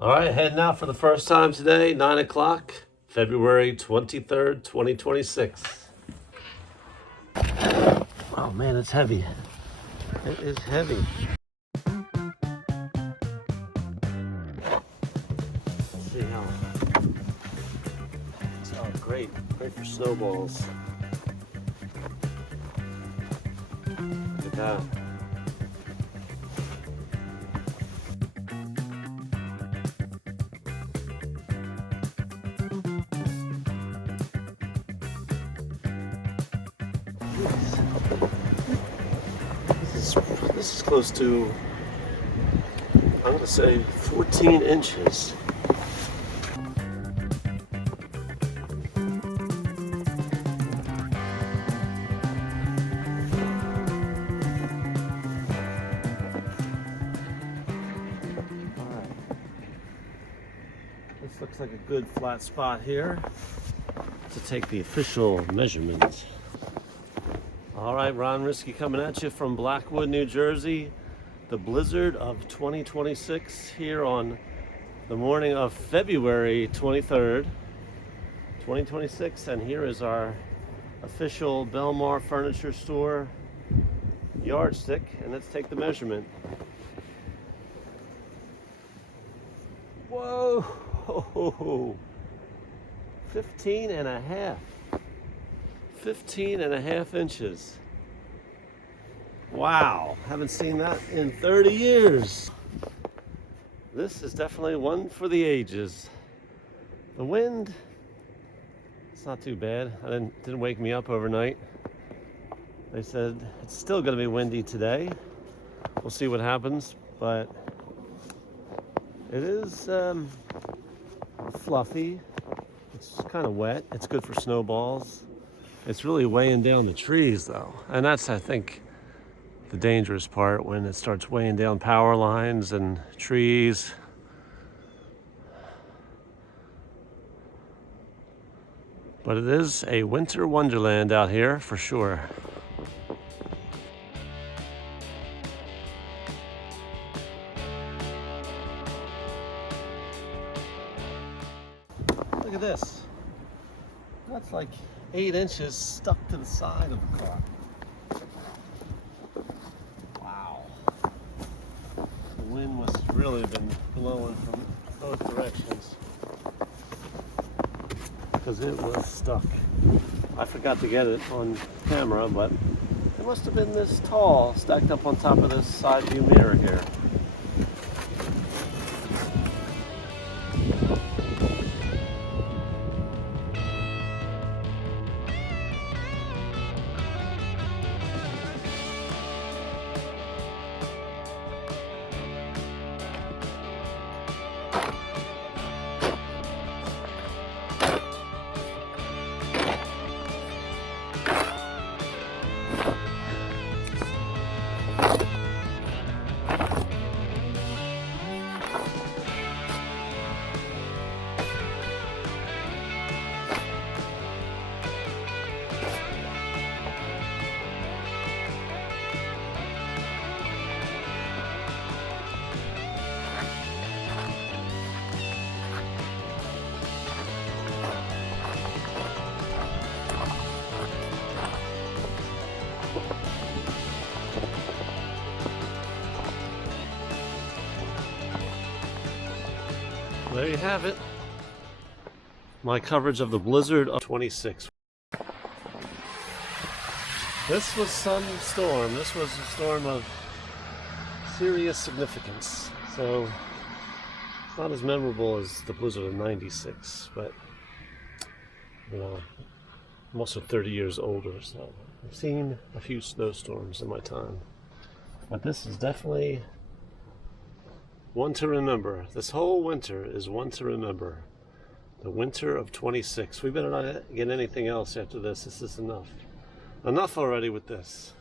All right, heading out for the first time today, 9 o'clock, February 23rd, 2026. Oh man, it's heavy. It is heavy. Let's see how. Oh, great. Great for snowballs. Look at that. This is close to, I'm going to say 14 inches. This looks like a good flat spot here to take the official measurement. All right, Ron Risky coming at you from Blackwood, New Jersey. The blizzard of 2026 here on the morning of February 23rd, 2026. And here is our official Belmar Furniture Store yardstick. And let's take the measurement. Whoa, 15 and a half. 15 and a half inches. Wow, haven't seen that in 30 years. This is definitely one for the ages. The wind, it's not too bad. It didn't wake me up overnight. They said it's still gonna be windy today. We'll see what happens, but it is fluffy. It's kind of wet. It's good for snowballs. It's really weighing down the trees though. And that's, I think, the dangerous part, when it starts weighing down power lines and trees. But it is a winter wonderland out here for sure. Look at this. That's like 8 inches stuck to the side of the car. Wow. The wind must have really been blowing from both directions, because it was stuck. I forgot to get it on camera, but it must have been this tall, stacked up on top of this side view mirror here. There you have it. My coverage of the blizzard of 26. This was some storm. This was a storm of serious significance. So it's not as memorable as the blizzard of 96, but you know, I'm also 30 years older, so I've seen a few snowstorms in my time. But this is definitely one to remember. This whole winter is one to remember. The winter of 26. We better not get anything else after this. This is enough. Enough already with this.